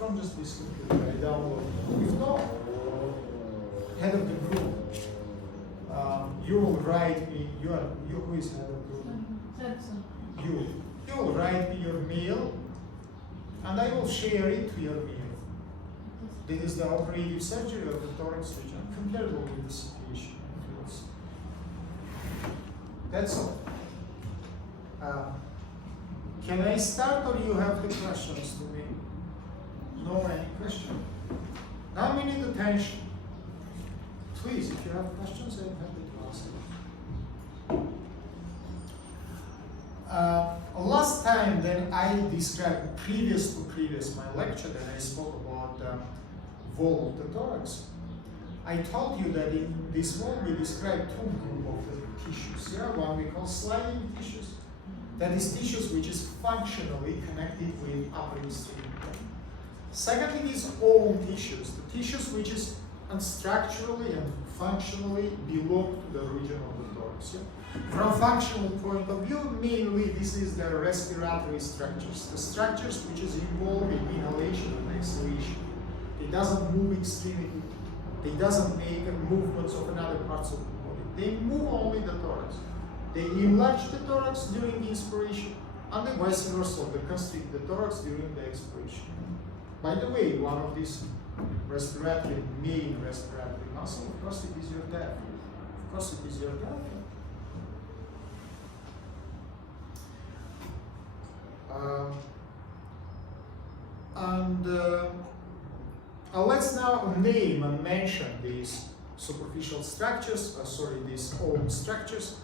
from just this computer. I download. If not, head of the group, you will write me. You who is head of the group? You will write me your mail, and I will share it to your mail. This is the operative surgery of the thorax region, comparable with the situation. That's all. Can I start, or you have the questions to me? No, any question? Now we need attention. Please, if you have questions, I'm happy to answer. Last time, then I described previous my lecture, that I spoke about the wall of the thorax. I told you that in this wall we describe two groups of the tissues. Yeah, one we call sliding tissues. That is tissues which is functionally connected with upper extremity. Secondly is all tissues, the tissues which is structurally and functionally belong to the region of the thorax. Yeah? From functional point of view, mainly this is the respiratory structures, the structures which is involved in inhalation and exhalation. It doesn't move extremity, it doesn't make movements of another parts of the body. They move only the thorax. They enlarge the thorax during the inspiration, and the vice versa, they constrict the thorax during the expiration. By the way, one of these main respiratory muscle, of course it is your diaphragm. Of course it is your diaphragm. Let's now name and mention these superficial structures, these own structures.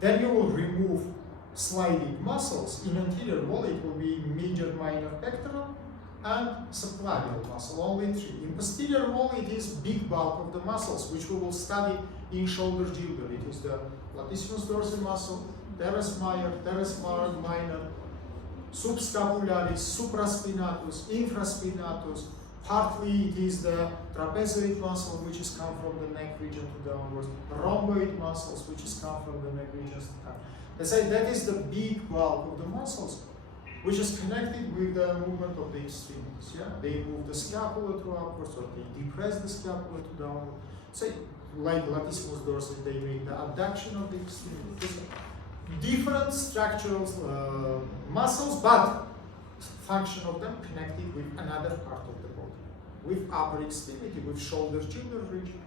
Then you will remove sliding muscles. In anterior wall, it will be major, minor, pectoral, and subclavial muscle, only three. In posterior wall, it is big bulk of the muscles, which we will study in shoulder gilder. It is the latissimus dorsi muscle, teres major, teres minor, subscapularis, supraspinatus, infraspinatus. Partly it is the trapezoid muscle, which is come from the neck region to downwards, rhomboid muscles, which is come from the neck region to down. Let's say that is the big bulk of the muscles, which is connected with the movement of the extremities. Yeah? They move the scapula to upwards, or they depress the scapula to downward. Say, like latissimus dorsi, they make the abduction of the extremities. Different structural muscles, but function of them connected with another part of the body, with upper extremity, with shoulder gilder region.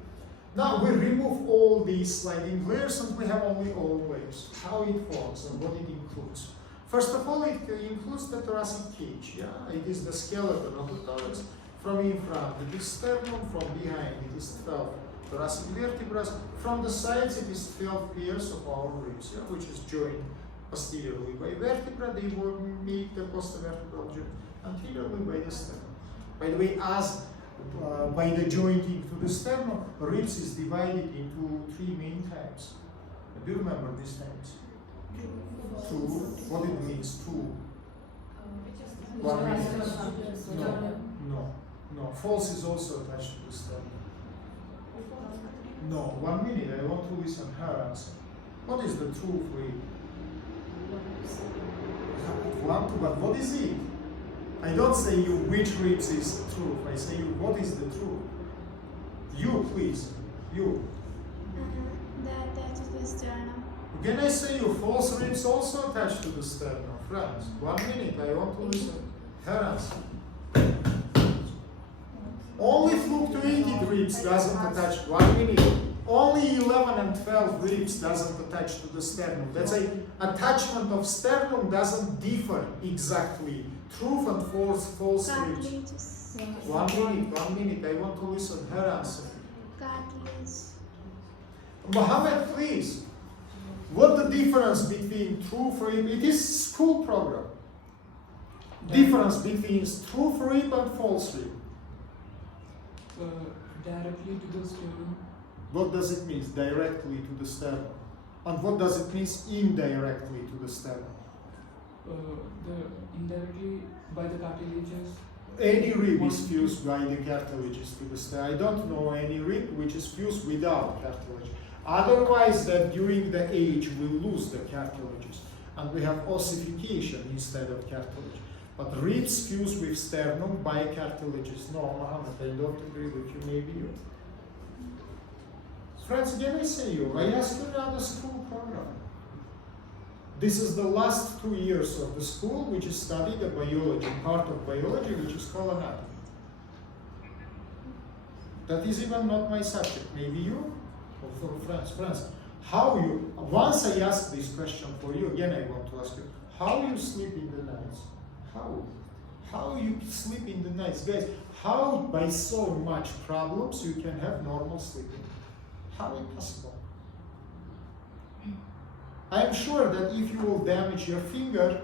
Now we remove all these sliding layers, and we have only all layers. How it forms and what it includes. First of all, it includes the thoracic cage. Yeah, it is the skeleton of the thorax. From in front, it is sternum. From behind, it is 12 thoracic vertebrae. From the sides, it is 12 pairs of our ribs, yeah, which is joined posteriorly by vertebra. They will make the costovertebral joint, anteriorly by the sternum. By the way, as by the jointing to the sternum, ribs is divided into three main types. Do you remember these names? Two. What it means? Two. One minute. No. False is also attached to the sternum. No. 1 minute. I want to listen her answer. What is the truth rib? But what is it? I don't say you which ribs is truth. I say you what is the truth. You, please. You. That is the sternum. Can I say you false ribs also attached to the sternum? Friends, 1 minute. I want to listen. Her answer. Only fluctuated ribs doesn't attach. 1 minute. Only 11 and 12 ribs doesn't attach to the sternum. Let's say attachment of sternum doesn't differ exactly. Truth and false ribs. 1 minute. I want to listen. Her answer. Cartilage. Mohammed, please. What the difference between truth rib? It is school program. Difference between truth rib and false rib. Directly to the sternum. What does it mean, directly to the sternum? And what does it mean, indirectly to the sternum? Indirectly by the cartilages. Any rib is fused by the cartilages to the sternum. I don't know any rib which is fused without cartilage. Otherwise, that during the age we lose the cartilages and we have ossification instead of cartilage. But ribs fuse with sternum by cartilages. No, Mohammed, I don't agree with you. Maybe you. Friends, again I say you. I ask you now the school program. This is the last 2 years of the school, which is studied the biology, part of biology, which is called anatomy. That is even not my subject. Maybe you, or for friends. How you? Once I ask this question for you, again I want to ask you: how you sleep in the nights? How you sleep in the nights, guys? How by so much problems you can have normal sleeping? How is possible? I am sure that if you will damage your finger,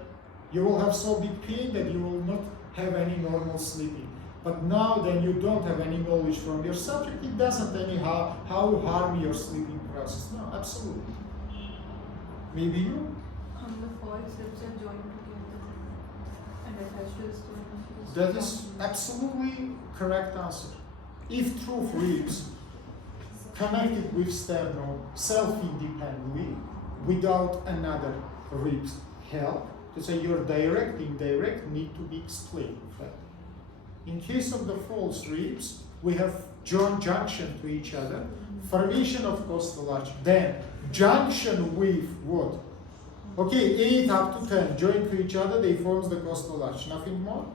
you will have so big pain that you will not have any normal sleeping. But now that you don't have any knowledge from your subject, it doesn't anyhow harm your sleeping process. No, absolutely. Maybe you? On the false ribs are joined together and attached to the sternum. That is absolutely correct answer. If true ribs connected with sternum self-independently, without another ribs help, to say your direct, indirect need to be explained. In fact, in case of the false ribs, we have joint junction to each other, formation of costal arch, then junction with what? Okay, 8 up to 10 join to each other, they form the costal arch. Nothing more?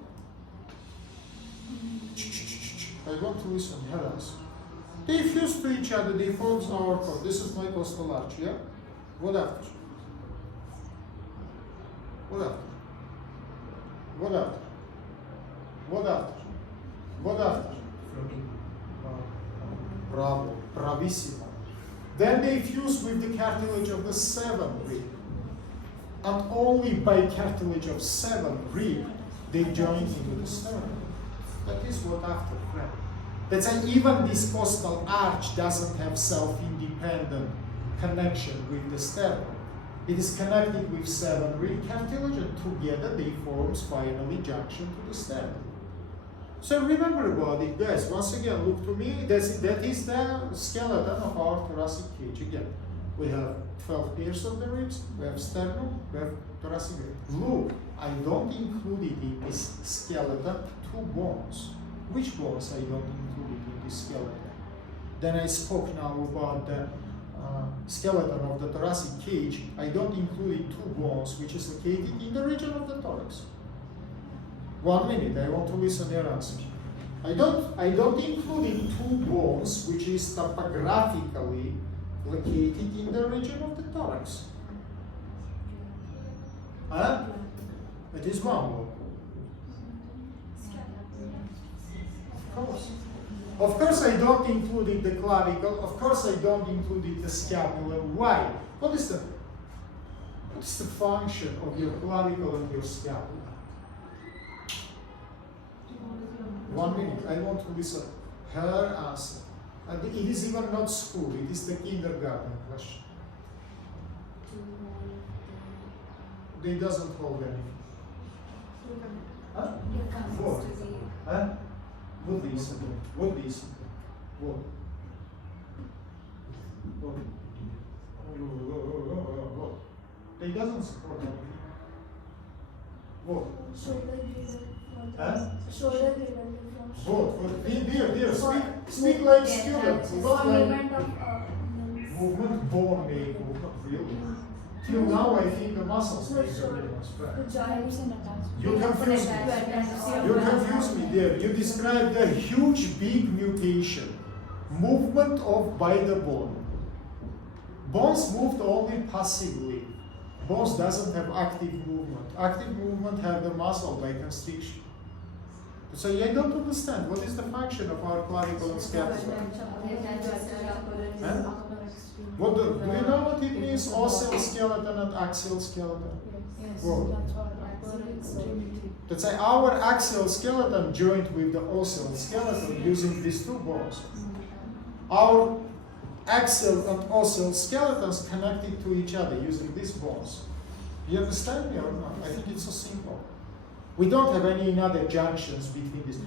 I want to listen. Here else. They fuse to each other, they form our core. This is my costal arch, yeah? What after? What after? What after? What after? What after? Bravo, bravissimo. Then they fuse with the cartilage of the 7th rib. And only by cartilage of 7th rib, they join into the sternum. That is what after, friend. That's why even this costal arch doesn't have self-independent connection with the sternum. It is connected with 7 rib cartilage, and together they forms finally junction to the sternum. So remember about it, guys. Once again, look to me. That is the skeleton of our thoracic cage. Again, we have 12 pairs of the ribs. We have sternum. We have thoracic rib. Look, I don't include it in this skeleton 2 bones. Which bones I don't include it in this skeleton? Then I spoke now about the skeleton of the thoracic cage. I don't include it 2 bones, which is located in the region of the thorax. 1 minute, I want to listen your answer. I don't include in 2 bones, which is topographically located in the region of the thorax. Huh? It is 1 bone. Of course I don't include it the clavicle, of course I don't include it the scapula. Why? What is the function of your clavicle and your scapula? 1 minute, I want to listen her answer. And it is even not school, it is the kindergarten question. They doesn't hold anything. Huh? What? Huh? What is it? What is it? What? What? They doesn't support anything. What? Shoulder given. Huh? Shoulder given. What? Dear, speak like students. Not like movement, bone make movement, really. Till now, I think the muscles make the movements. The joints and attachments. You confuse me. You confuse me there. You described a huge, big mutation. Movement of by the bone. Bones moved only passively. Bones doesn't have active movement. Active movement have the muscle by constriction. So I don't understand. What is the function of our clavicle and scapula? Huh? What do you know what it means? Ocel skeleton and axial skeleton. Yes, What? that's what. That's why our axial skeleton joined with the ocel skeleton using these 2 bones. Our axial and ocel skeletons connected to each other using these bones. You understand me or not? I think it's so simple. We don't have any other junctions between these.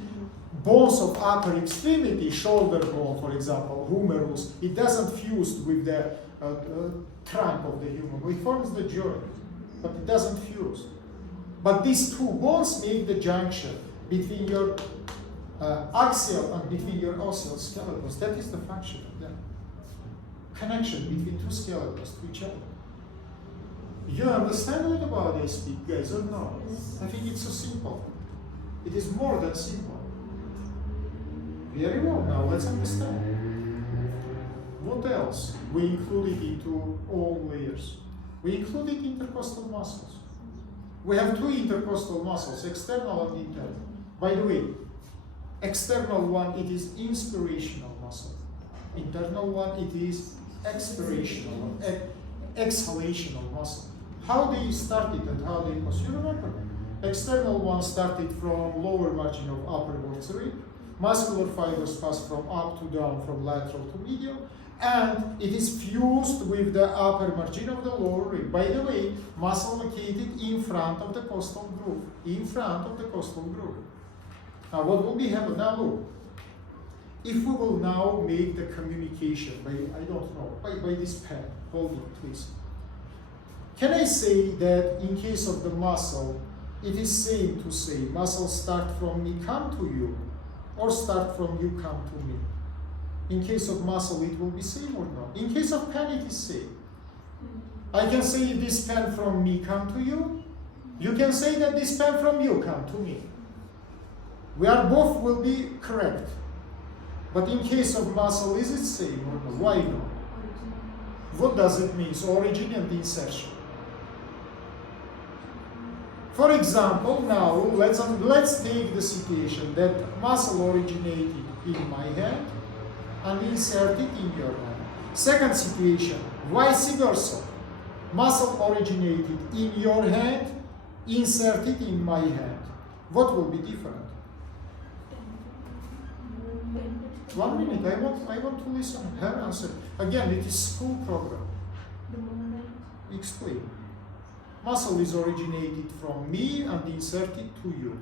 Bones of upper extremity, shoulder bone, for example, humerus, it doesn't fuse with the trunk of the human. It forms the joint, but it doesn't fuse. But these two bones make the junction between your axial and between your osseous skeletons. That is the function of them. Connection between two skeletons to each other. You understand what about I speak, guys, or no? I think it's so simple. It is more than simple. Very well, now let's understand. What else? We included into all layers. We included intercostal muscles. We have two intercostal muscles, external and internal. By the way, external one, it is inspirational muscle. Internal one, it is expirational, exhalational muscle. How they started and how they pass. You remember? External one started from lower margin of upper vertebrae. Muscular fibers pass from up to down, from lateral to medial, and it is fused with the upper margin of the lower rib. By the way, muscle located in front of the costal groove. In front of the costal groove. Now, what will be happen? Now, look. If we will now make the communication by, I don't know, by this pen, hold it, please. Can I say that in case of the muscle, it is same to say muscle start from me, come to you, or start from you, come to me? In case of muscle, it will be same or not? In case of pen, it is same. I can say this pen from me, come to you. You can say that this pen from you, come to me. We are both will be correct. But in case of muscle, is it same or not? Why not? What does it mean? So origin and insertion. For example, now let's take the situation that muscle originated in my hand and inserted in your hand. Second situation, vice versa. Muscle originated in your hand, inserted in my hand. What will be different? 1 minute, I want to listen. Her answer. Again, it is school program. Explain. Muscle is originated from me and inserted to you.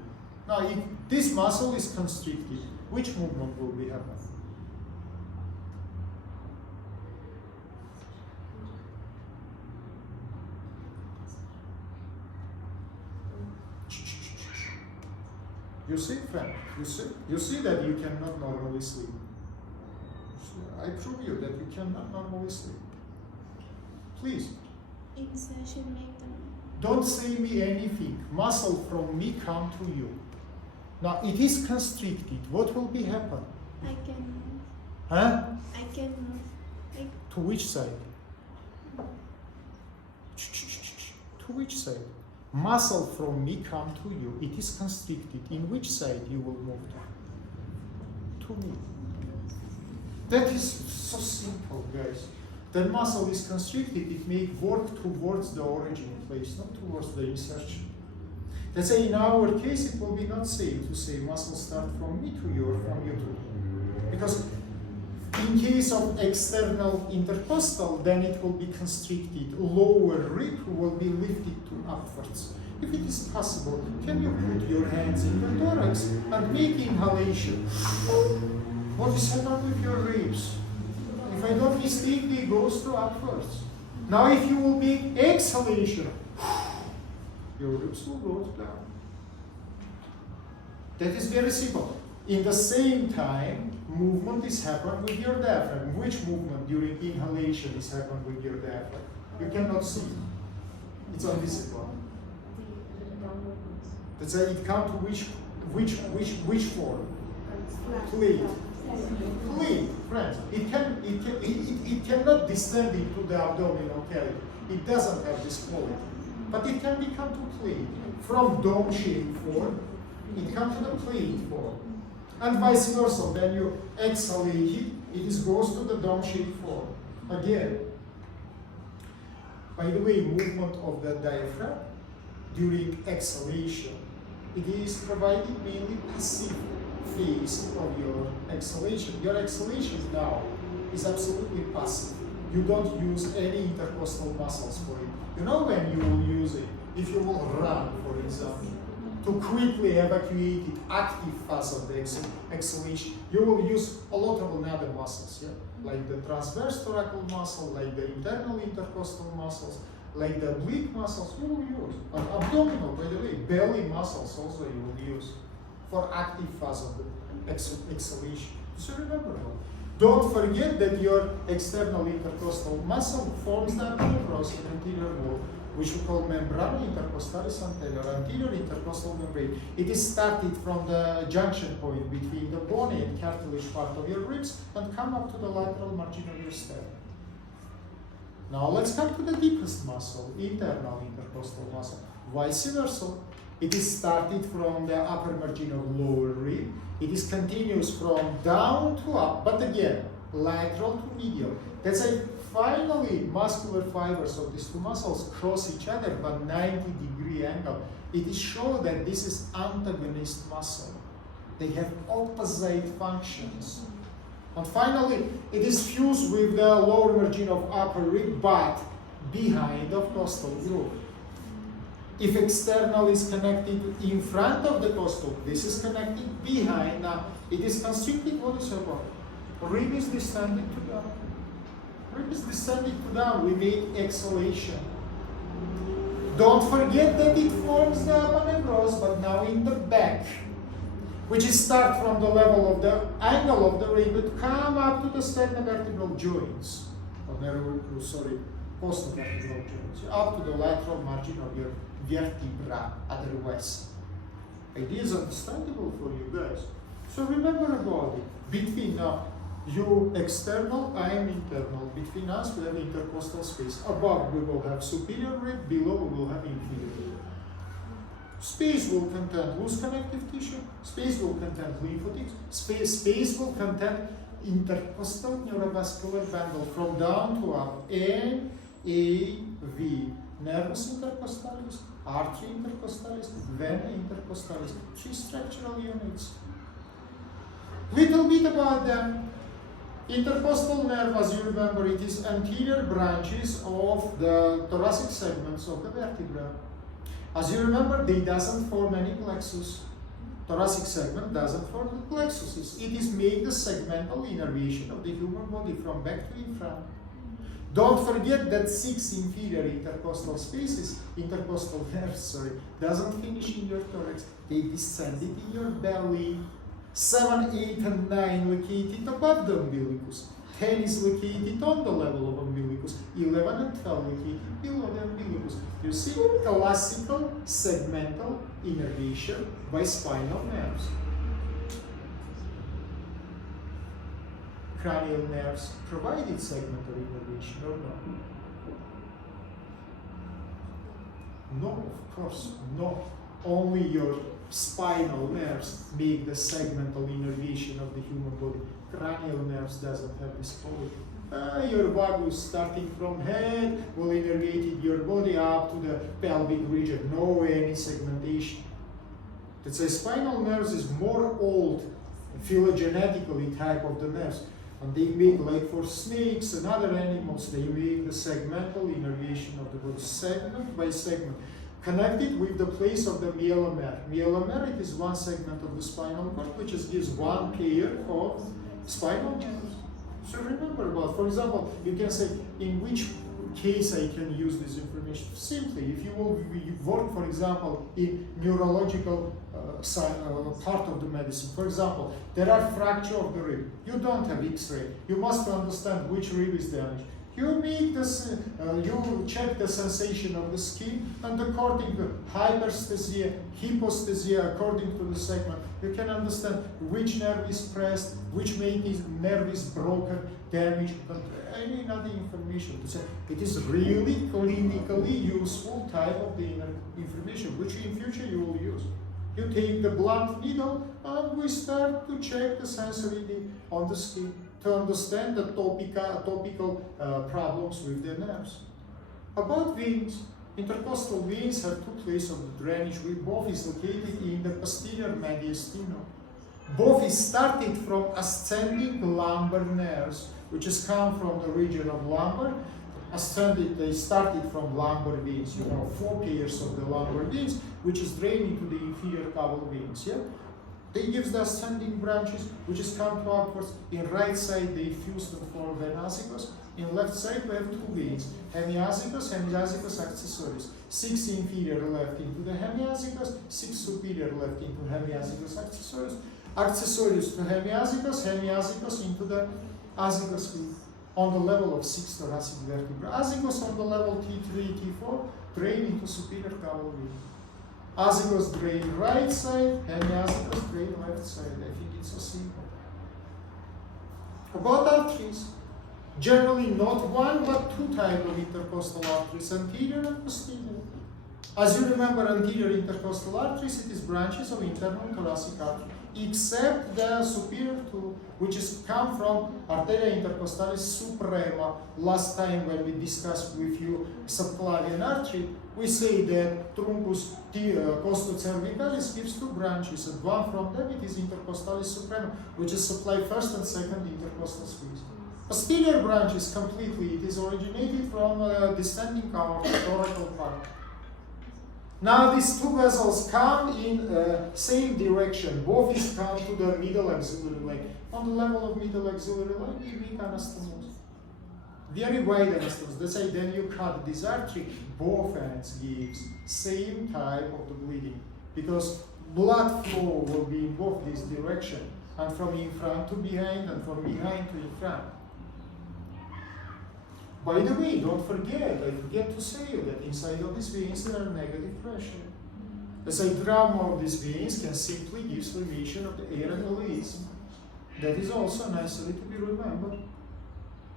Now, if this muscle is constricted, which movement will be happening? You see, friend, you see that you cannot normally sleep. I prove you that you cannot normally sleep. Please. Insertion make them. Don't say me anything. Muscle from me come to you. Now it is constricted. What will be happen? I can move. Huh? I can move. To which side? To which side? Muscle from me come to you. It is constricted. In which side you will move to? To me. That is so simple, guys. The muscle is constricted, it may work towards the origin place, not towards the insertion. Let's say in our case, it will be not safe to say muscle start from me to you or from you to me. Because in case of external intercostal, then it will be constricted. Lower rib will be lifted to upwards. If it is possible, can you put your hands in the thorax and make inhalation? What is happening with your ribs? If I don't mistake, they goes to upwards. Now if you will make exhalation, your ribs will go down. That is very simple. In the same time, movement is happening with your diaphragm. Which movement during inhalation is happening with your diaphragm? You cannot see. It's invisible. That's why it comes to which form? Plate. Plate, friends. It cannot descend into the abdominal cavity. It doesn't have this quality. But it can become to plate. From dome-shaped form, it comes to the plate form. And vice versa. When you exhalate it goes to the dome-shaped form. Again. By the way, movement of the diaphragm during exhalation, it is provided mainly passive phase of your exhalation. Your exhalation now is absolutely passive. You don't use any intercostal muscles for it. You know when you will use it? If you will run, for example, to quickly evacuate it, active phase of the exhalation, you will use a lot of another muscles, yeah? Like the transverse thoracic muscle, like the internal intercostal muscles, like the oblique muscles you will use. And abdominal, by the way, belly muscles also you will use for active phase of the exhalation. So remember that. Don't forget that your external intercostal muscle forms the across the anterior wall, which we call membrana intercostalis anterior intercostal membrane. It is started from the junction point between the bony and cartilage part of your ribs and come up to the lateral margin of your sternum. Now let's come to the deepest muscle, internal intercostal muscle. Vice versa. It is started from the upper margin of lower rib. It is continuous from down to up, but again, lateral to medial. That's why finally muscular fibers of these two muscles cross each other but 90-degree angle. It is shown that this is antagonist muscle. They have opposite functions. And finally, it is fused with the lower margin of upper rib, but behind of costal groove. If external is connected in front of the costal, this is connected behind. Now, it is constricted. What is about? Rib is descending to down. Rib is descending to down. We make exhalation. Don't forget that it forms the aponeuros, but now in the back, which is start from the level of the angle of the rib, but come up to the sternum-vertebral joints. Post-vertebral joints, up to the lateral margin of your vertebra otherwise. Idea is understandable for you guys. So remember about it. Between you external, I am internal. Between us we have intercostal space. Above we will have superior rib, below we will have inferior rib. Space will contain loose connective tissue, space will contain lymphatic, space will contain intercostal neurovascular bundle from down to up. N, A, V. Nervus intercostalis, artery intercostalis, vena intercostalis. 3 structural units. Little bit about them. Intercostal nerve, as you remember, it is anterior branches of the thoracic segments of the vertebra. As you remember, they doesn't form any plexus. Thoracic segment doesn't form the plexuses. It is made the segmental innervation of the human body from back to in front. Don't forget that 6 inferior intercostal spaces, intercostal nerves, doesn't finish in your thorax. They descended in your belly. 7, 8, and 9 located above the umbilicus. 10 is located on the level of umbilicus. 11 and 12 located below the umbilicus. You see classical segmental innervation by spinal nerves. Cranial nerves provided segmental innervation or not? No, of course, no. Only your spinal nerves make the segmental innervation of the human body. Cranial nerves doesn't have this quality. Your vagus starting from head will innervate your body up to the pelvic region. No any segmentation. That's why spinal nerves is more old, phylogenetically type of the nerves. And they make, like for snakes and other animals, they make the segmental innervation of the body, segment by segment, connected with the place of the myelomere. Myelomere, it is one segment of the spinal cord, which gives one pair of spinal nerves. So remember about, for example, you can say, in which case I can use this information? Simply, if you will work, for example, in neurological part of the medicine. For example, there are fracture of the rib. You don't have X-ray. You must understand which rib is damaged. You make this, you check the sensation of the skin, and according to hyperesthesia, hyposthesia, according to the segment, you can understand which nerve is pressed, which nerve is broken, damaged, and any other information. It is really clinically useful type of the information, which in future you will use. You take the blunt needle and we start to check the sensory on the skin to understand the topical problems with the nerves. About veins, intercostal veins have 2 places of the drainage, with both is located in the posterior mediastinum. Both is started from ascending lumbar nerves, which has come from the region of lumbar. They started from lumbar veins, 4 pairs of the lumbar veins, which is draining to the inferior caval veins. Yeah? They give the ascending branches, which is come to upwards. In right side, they fuse and form vena azygos. In left side we have two veins, hemiazygos, hemiazygos accessories. 6 inferior left into the hemiazygos, 6 superior left into hemiazygos accessories. Accessories to hemiazygos, hemiazygos into the azygos vein. On the level of 6 thoracic vertebrae. Azygos on the level T3, T4, drain into superior caudal vein. Azygos drain right side, hemiazygos drain left side. I think it's so simple. About arteries, generally not one but two types of intercostal arteries, anterior and posterior. As you remember, anterior intercostal arteries, it is branches of internal thoracic artery, except the superior two, which is come from arteria intercostalis suprema. Last time when we discussed with you subclavian artery, we say that truncus costocervicalis gives two branches, and one from them it is intercostalis suprema, which is supply first and second intercostal space. Posterior branches completely, it is originated from descending our thoracal part. Now these two vessels come in same direction. Both is come to the middle axillary leg. On the level of middle axillary leg, we make anastomosis. Very wide anastomosis. Let's say then you cut this artery, both ends gives same type of the bleeding, because blood flow will be in both this direction, and from in front to behind, and from behind to in front. By the way, don't forget, I forget to say that inside of these veins there are negative pressure. As a trauma of these veins can simply give formation of the aerotolism. That is also necessary to be remembered.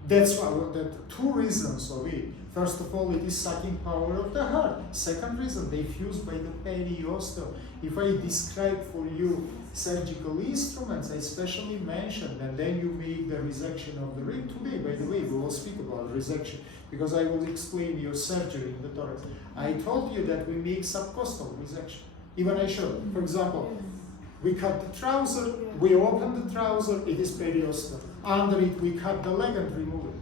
That's why the two reasons of it. First of all, it is sucking power of the heart. Second reason, they fuse by the periosteum. If I describe for you surgical instruments, I specially mentioned, and then you make the resection of the rib. Today, by the way, we will speak about resection, because I will explain your surgery in the thorax. I told you that we make subcostal resection. Even I showed, for example, we cut the trouser, we open the trouser, it is periosteum. Under it, we cut the leg and remove it.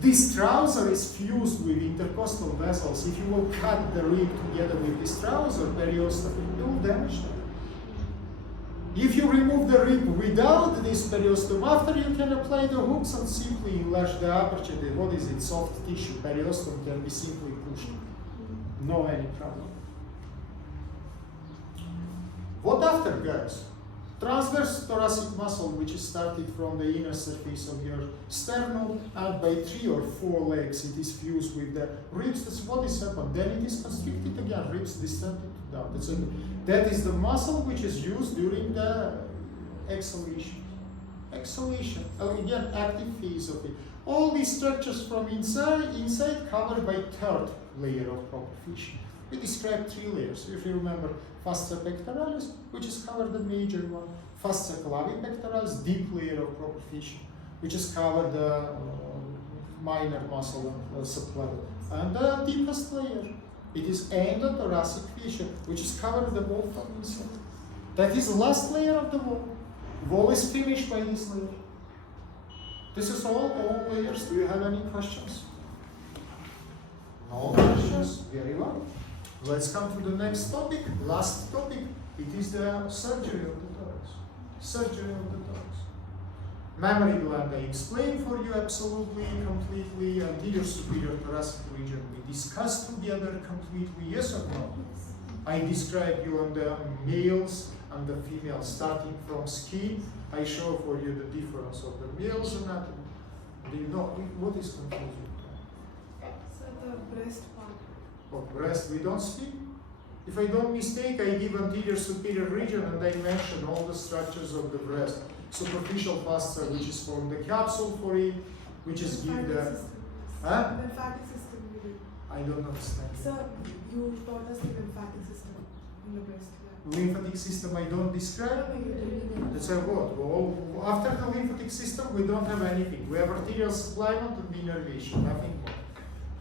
This trouser is fused with intercostal vessels. If you will cut the rib together with this trouser, periosteum, you will damage them. If you remove the rib without this periosteum, after you can apply the hooks and simply enlarge the aperture, what is it, soft tissue, periosteum can be simply pushed. No any problem. What after, guys? Transverse thoracic muscle, which is started from the inner surface of your sternum, and by 3 or 4 legs it is fused with the ribs. That's what is happened. Then it is constricted again, ribs distended down. That's it. That is the muscle which is used during the exhalation. Exhalation, again, active phase of it. All these structures from inside covered by third layer of proper fission. We described 3 layers. If you remember, fascia pectoralis, which is covered the major one, fascia clavipectoralis, deep layer of proper fission, which is covered the minor muscle subclavian, and the deepest layer, it is endothoracic fissure, which is covered the wall from inside. That is the last layer of the wall. Wall is finished by this layer. This is all layers. Do you have any questions? No questions? Very well. Let's come to the next topic, last topic. It is the surgery of the thorax. Surgery of the thorax. Mammary gland, I explained for you absolutely, completely. Anterior superior thoracic region, we discussed together completely, yes or no? I described you on the males and the females, starting from skin. I show for you the difference of the male's anatomy. Do you know what is confusing? So the breast part. Of breast, we don't speak. If I don't mistake, I give anterior superior region and I mention all the structures of the breast. Superficial fascia, which is from the capsule for it, which is give the. Huh? Lymphatic system. I don't understand. So you taught us the lymphatic system in the breast. Yeah. Lymphatic system I don't describe. That's a what? Well, after the lymphatic system, we don't have anything. We have arterial supplement and innervation, nothing more.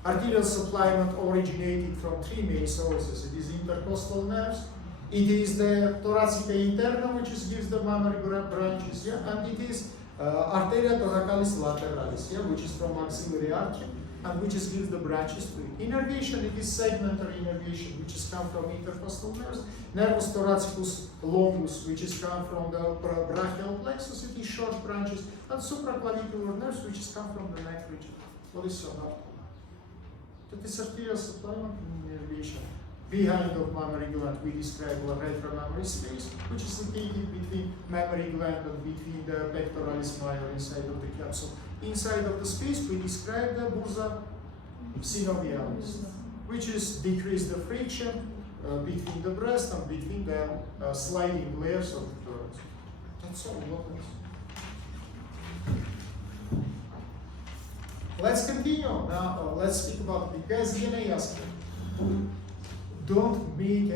Arterial supplement originated from 3 main sources. It is intercostal nerves, it is the thoracic interna, which gives the mammary branches, yeah, and it is arteria thoracalis lateralis, yeah, which is from axillary artery. and which is gives the branches to it. Innervation, it is segmentary innervation, which is come from intercostal nerves. Nervus thoracicus longus, which is come from the brachial plexus, it is short branches, and supraclavicular nerves, which is come from the neck region. What is suboptimal? That is arterial supply innervation. Behind of mammary gland, we describe the retromammary space, which is located between mammary gland and between the pectoralis major inside of the capsule. Inside of the space, we describe the bursa synovialis, which is decrease the friction between the breast and between the sliding layers of the thorax. That's all. What else? Let's continue. Now, let's speak about the gas DNA aspect. Don't make